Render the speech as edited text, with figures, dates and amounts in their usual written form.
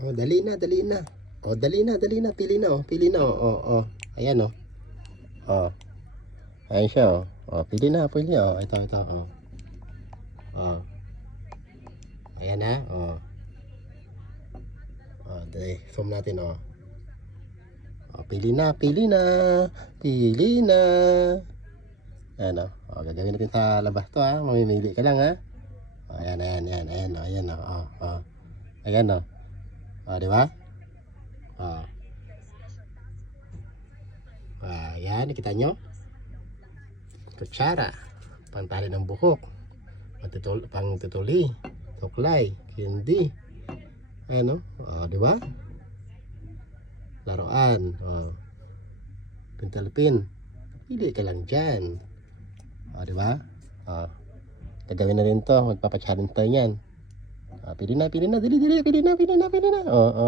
Oh, dali na, dali na. Oh, dali na, dali na. Pili na, oh. Pili na, oh. Oh, oh. Ayan, oh. Oh. Ayan siya, oh. Oh, pili na, pili. Oh, ito, oh. Oh. Ayan na, oh. Oh, dali. Zoom natin, oh. Oh, pili na, pili na. Pili na. Ayan, oh. Oh, gagawin natin sa labas to, ha. Mamimili ka lang, ha. Oh, ayan, ayan, oh. Ayan, oh. Oh, oh. Ayan, oh. Oh, di ba? Oh. Ayan, nakita nyo? Kutsara. Pantali ng buhok. Pang tutuli. Tuklay. Candy. Ayan, oh. Oh, di ba? Laruan. Oh. Pintalpin. Pili ka lang dyan. O, di ba? O, gagawin na rin to. Magpapachallenge tayo yan. O, pili na, pili na. Dili, dili. Pili na, pili na, pili na. O, o.